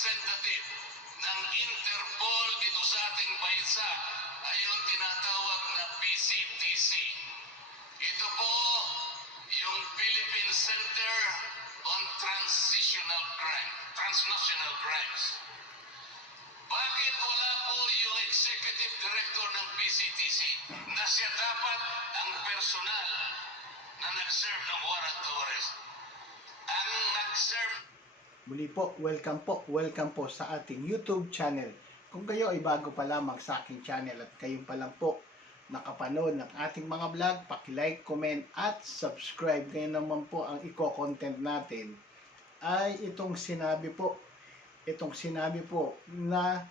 representative ng Interpol dito sa ating bansa ay yung tinatawag na PCTC. Ito po yung Philippine Center on Transitional Crime, Transnational Crimes. Bakit wala po yung executive director ng PCTC na siya dapat ang personal na nag-serve ng warrant arrest? Ang nag-serve Muli po, welcome po, welcome po sa ating YouTube channel. Kung kayo ay bago pa lamang sa aking channel at kayo pa lang po nakapanood ng ating mga vlog, paki-like, comment at subscribe. Ngayon naman po ang i-content natin ay itong sinabi po, itong sinabi po na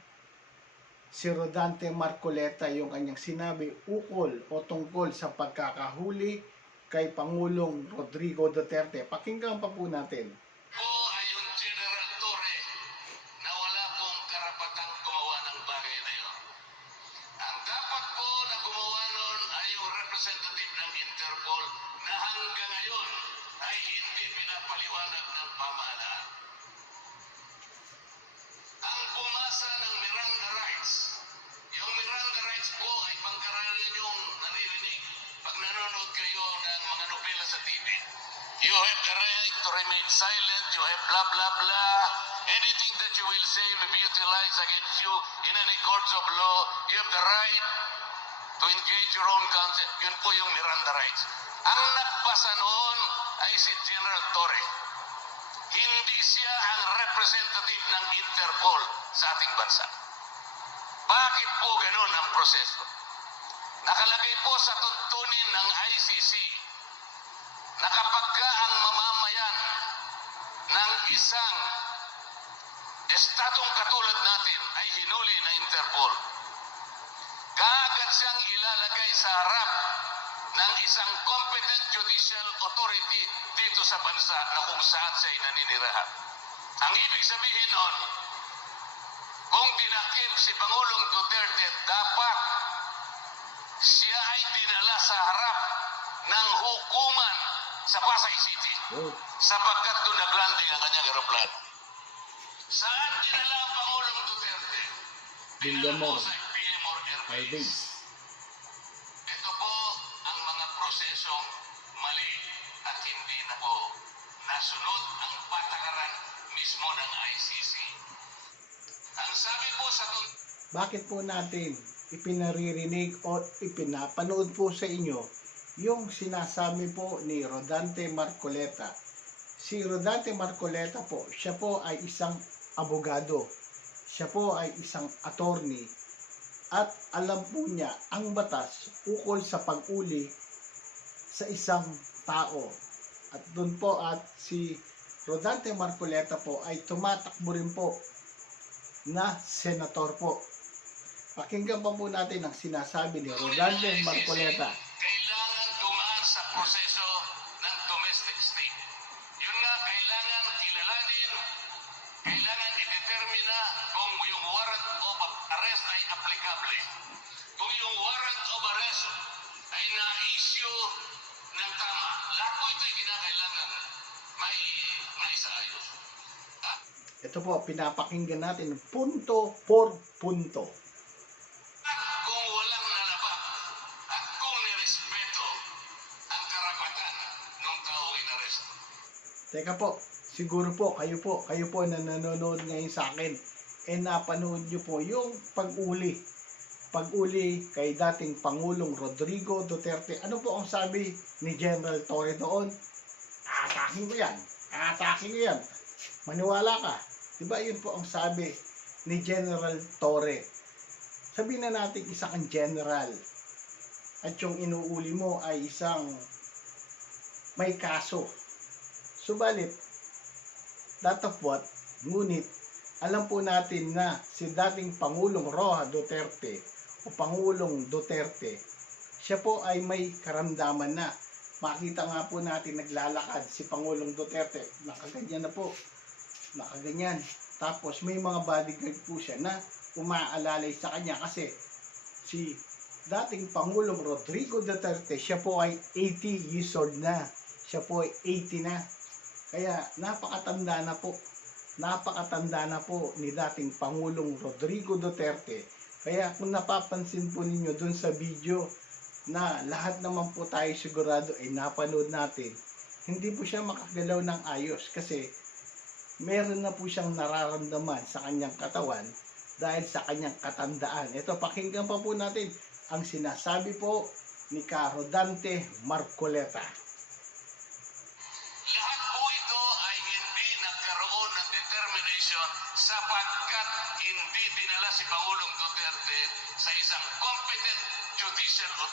si Rodante Marcoleta yung kanyang sinabi ukol o tungkol sa pagkakahuli kay Pangulong Rodrigo Duterte. Pakinggan pa po natin. Representative ng Interpol na hanggang ngayon ay hindi pinapaliwanag ng pamahalaan. Ang pumasa ng Miranda Rights, yung Miranda Rights po ay pangkaraniwan yung naririnig pag nanonood kayo ng mga nobela sa TV. You have the right to remain silent. You have blah, blah, blah. Anything that you will say may be utilized against you in any courts of law. You have the right to engage your own counsel. Yun po yung Miranda rights. Ang nagpasa noon ay si General Torre. Hindi siya ang representative ng Interpol sa ating bansa. Bakit po ganun ang proseso? Nakalagay po sa tuntunin ng ICC na kapag ka ang mamamayan ng isang estadong katulad natin ay hinuli na Interpol, siyang ilalagay sa harap ng isang competent judicial authority dito sa bansa na kung saan siya naninirahan. Ang ibig sabihin nun, kung dinakip si Pangulong Duterte, dapat siya ay dinala sa harap ng hukuman sa Pasay City sapagkat doon nag-landing ang kanyang aeroplano. Saan dinala ang Pangulong Duterte? Dinala Villamor. sa Villamor Air Bakit po natin ipinaririnig o ipinapanood po sa inyo yung sinasabi po ni Rodante Marcoleta. Si Rodante Marcoleta po, siya po ay isang abogado. Siya po ay isang attorney. At alam po niya ang batas ukol sa pag-uli sa isang tao. At doon po at si Rodante Marcoleta po ay tumatakbo rin po na senator po. Pakinggan pa po natin ang sinasabi ni Rodante Marcoleta. kailangan dumaan sa proseso ng domestic state. Yun nga, kailangan kilalanin, kailangan i-determina kung yung warrant of arrest ay applicable. Kung yung warrant of arrest ay na-issue ng tama, lahat po ito'y kinakailangan may, may saayos. Ah, Ito po, pinapakinggan natin punto por punto. Teka po, siguro po, kayo po, kayo po na nanonood ngayon sa akin, eh napanood nyo po yung pag-uli. Pag-uli kay dating Pangulong Rodrigo Duterte. Ano po ang sabi ni General Torre doon? Atakin ko yan. Atakin ko yan. Maniwala ka. Diba yun po ang sabi ni General Torre. Sabihin na natin isa kang general. At yung inuuli mo ay isang may kaso. Subalit, what, ngunit, alam po natin na si dating Pangulong Roa Duterte o Pangulong Duterte, siya po ay may karamdaman na. Makita nga po natin naglalakad si Pangulong Duterte, nakaganyan na po, nakaganyan. Tapos may mga bodyguard po siya na umaalalay sa kanya kasi si dating Pangulong Rodrigo Duterte, siya po ay 80 years old na. Siya po ay 80 na. Kaya napakatanda na po napakatanda na po ni dating Pangulong Rodrigo Duterte. Kaya kung napapansin po ninyo dun sa video na lahat naman po tayo sigurado ay napanood natin, hindi po siya makagalaw ng ayos kasi meron na po siyang nararamdaman sa kanyang katawan dahil sa kanyang katandaan. Ito, pakinggan pa po natin ang sinasabi po ni Caro Dante Marcoleta.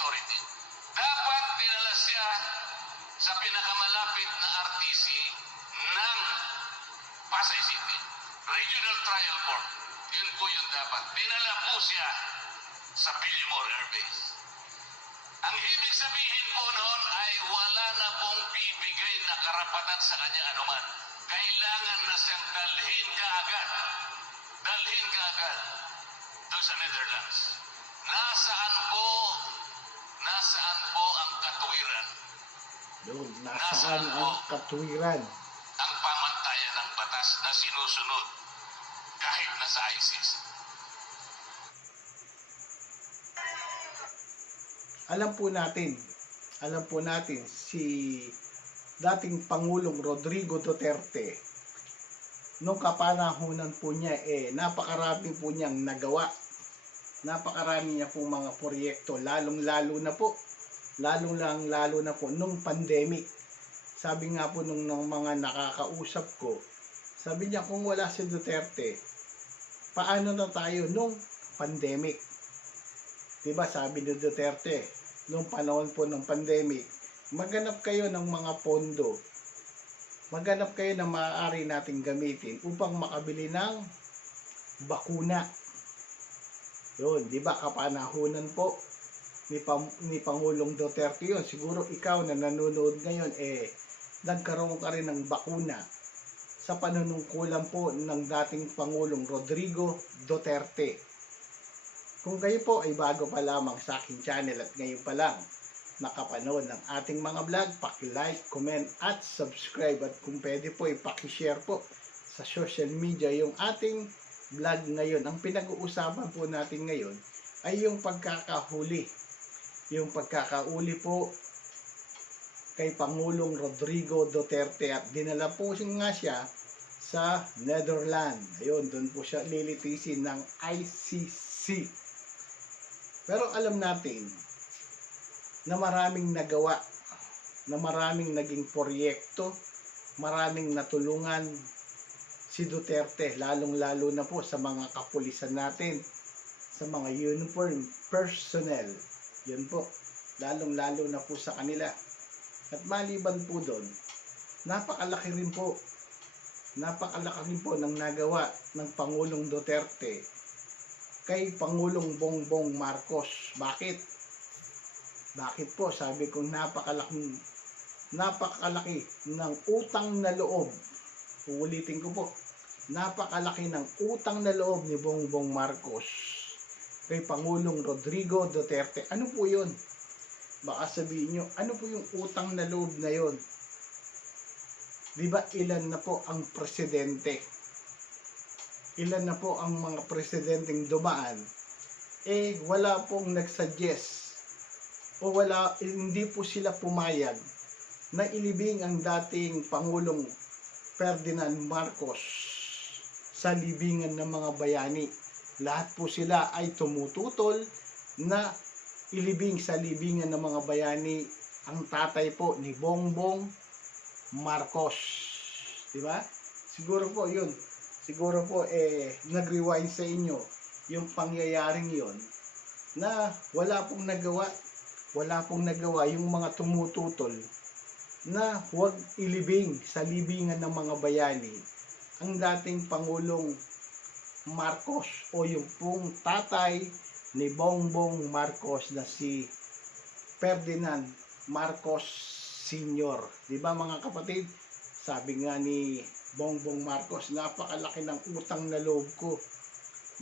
Authority. Dapat dinala siya sa pinakamalapit na RTC ng Pasay City. Regional Trial Court. Yun po yung dapat. Dinala po siya sa Pillimore Air Base. Ang ibig sabihin po noon ay wala na pong bibigay na karapatan sa kanya anuman. Kailangan na siyang dalhin kaagad. Dalhin kaagad doon sa Netherlands. Doon, nasaan ang katwiran? ang pamantayan ng batas na sinusunod kahit nasa ISIS. alam po natin, alam po natin si dating Pangulong Rodrigo Duterte nung kapanahunan po niya eh napakarami po niyang nagawa napakarami niya po mga proyekto lalong lalo na po lalong lang lalo na po nung pandemic sabi nga po nung, nung mga nakakausap ko sabi niya kung wala si Duterte paano na tayo nung pandemic Diba sabi ni Duterte, nung panahon po ng pandemic, maghanap kayo ng mga pondo. Maghanap kayo na maaari nating gamitin upang makabili ng bakuna. Yun, di ba kapanahunan po ni, Pam- ni Pangulong Duterte yun. Siguro ikaw na nanonood ngayon, eh, nagkaroon ka rin ng bakuna sa panunungkulan po ng dating Pangulong Rodrigo Duterte. Kung kayo po ay bago pa lamang sa aking channel at ngayon pa lang nakapanood ng ating mga vlog, paki-like, comment at subscribe at kung pwede po ipaki-share po sa social media yung ating vlog ngayon. Ang pinag-uusapan po natin ngayon ay yung pagkakahuli. Yung pagkakauli po kay Pangulong Rodrigo Duterte at dinala po nga siya sa Netherlands. Ayun, doon po siya lilitisin ng ICC. Pero alam natin na maraming nagawa, na maraming naging proyekto, maraming natulungan si Duterte, lalong-lalo na po sa mga kapulisan natin, sa mga uniform personnel. Yun po, lalong-lalo na po sa kanila. At maliban po doon, napakalaki rin po, napakalaki rin po ng nagawa ng Pangulong Duterte kay Pangulong Bongbong Marcos. Bakit? Bakit po? Sabi ko napakalaki napakalaki ng utang na loob. Uulitin ko po. Napakalaki ng utang na loob ni Bongbong Marcos kay Pangulong Rodrigo Duterte. Ano po 'yon? Baka sabihin nyo, ano po yung utang na loob na 'yon? Di ilan na po ang presidente? ilan na po ang mga presidenteng dumaan, eh wala pong nagsuggest o wala, hindi po sila pumayag na ilibing ang dating Pangulong Ferdinand Marcos sa libingan ng mga bayani. Lahat po sila ay tumututol na ilibing sa libingan ng mga bayani ang tatay po ni Bongbong Marcos. Di ba? Siguro po yun siguro po eh nag-rewind sa inyo yung pangyayaring yon na wala pong nagawa wala pong nagawa yung mga tumututol na huwag ilibing sa libingan ng mga bayani ang dating Pangulong Marcos o yung pong tatay ni Bongbong Marcos na si Ferdinand Marcos Sr. Di ba mga kapatid? Sabi nga ni Bongbong Marcos, napakalaki ng utang na loob ko.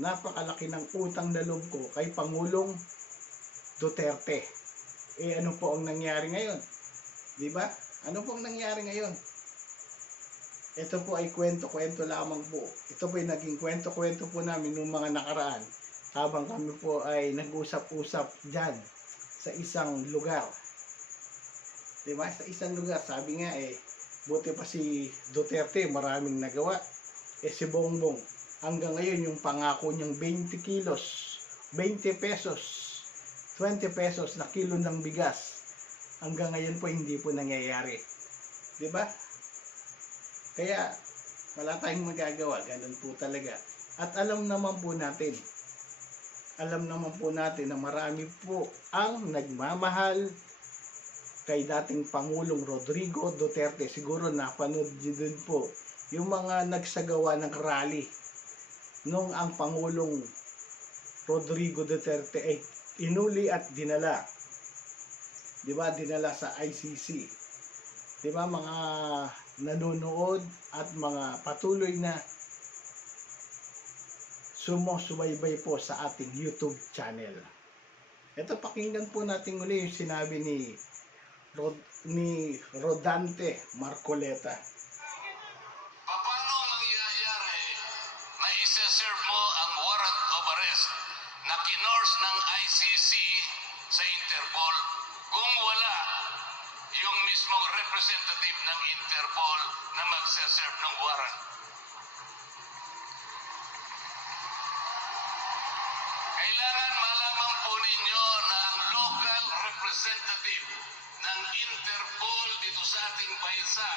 Napakalaki ng utang na loob ko kay Pangulong Duterte. Eh ano po ang nangyari ngayon? Di ba? Ano po ang nangyari ngayon? Ito po ay kwento-kwento lamang po. Ito po ay naging kwento-kwento po namin noong mga nakaraan habang kami po ay nag-usap-usap dyan sa isang lugar. Diba? Sa isang lugar, sabi nga eh, buti pa si Duterte, maraming nagawa. Eh si Bongbong, hanggang ngayon yung pangako niyang 20 kilos, 20 pesos, 20 pesos na kilo ng bigas, hanggang ngayon po hindi po nangyayari. Di ba? Kaya, wala tayong magagawa, ganun po talaga. At alam naman po natin, alam naman po natin na marami po ang nagmamahal kay dating Pangulong Rodrigo Duterte. Siguro napanood niyo din po yung mga nagsagawa ng rally nung ang Pangulong Rodrigo Duterte ay inuli at dinala. 'Di ba? Dinala sa ICC. 'Di ba mga nanonood at mga patuloy na sumusubaybay po sa ating YouTube channel. Ito pakinggan po natin uli yung sinabi ni Rod, ni Rodante Marcoleta. Representative ng Interpol dito sa ating bansa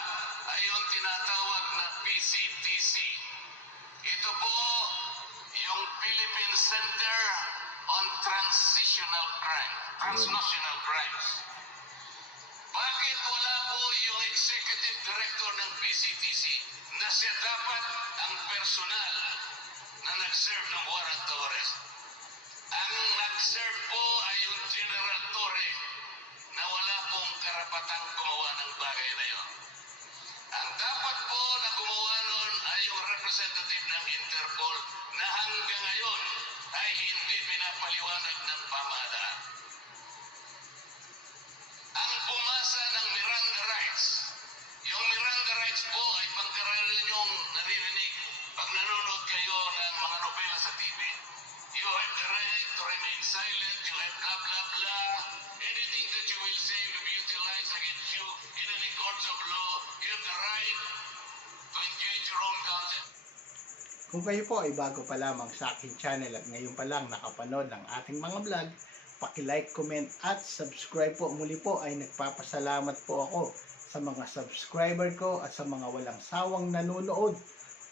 ay yung tinatawag na PCTC. Ito po yung Philippine Center on Transitional Crime, Transnational Crimes. Bakit wala po yung executive director ng PCTC na siya dapat ang personal na nag-serve ng warrant of arrest? Ang nag-serve po ay yung General Torre karapatang gumawa ng bagay na yon. Ang dapat po na gumawa noon ay yung representative ng Interpol na hanggang ngayon ay hindi pinapaliwanag ng pamahalaan. Kung kayo po ay bago pa lamang sa aking channel at ngayon pa lang nakapanood ng ating mga vlog, paki-like, comment at subscribe po. Muli po ay nagpapasalamat po ako sa mga subscriber ko at sa mga walang sawang nanonood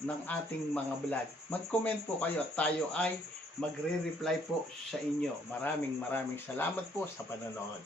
ng ating mga vlog. Mag-comment po kayo at tayo ay magre-reply po sa inyo. Maraming maraming salamat po sa panonood.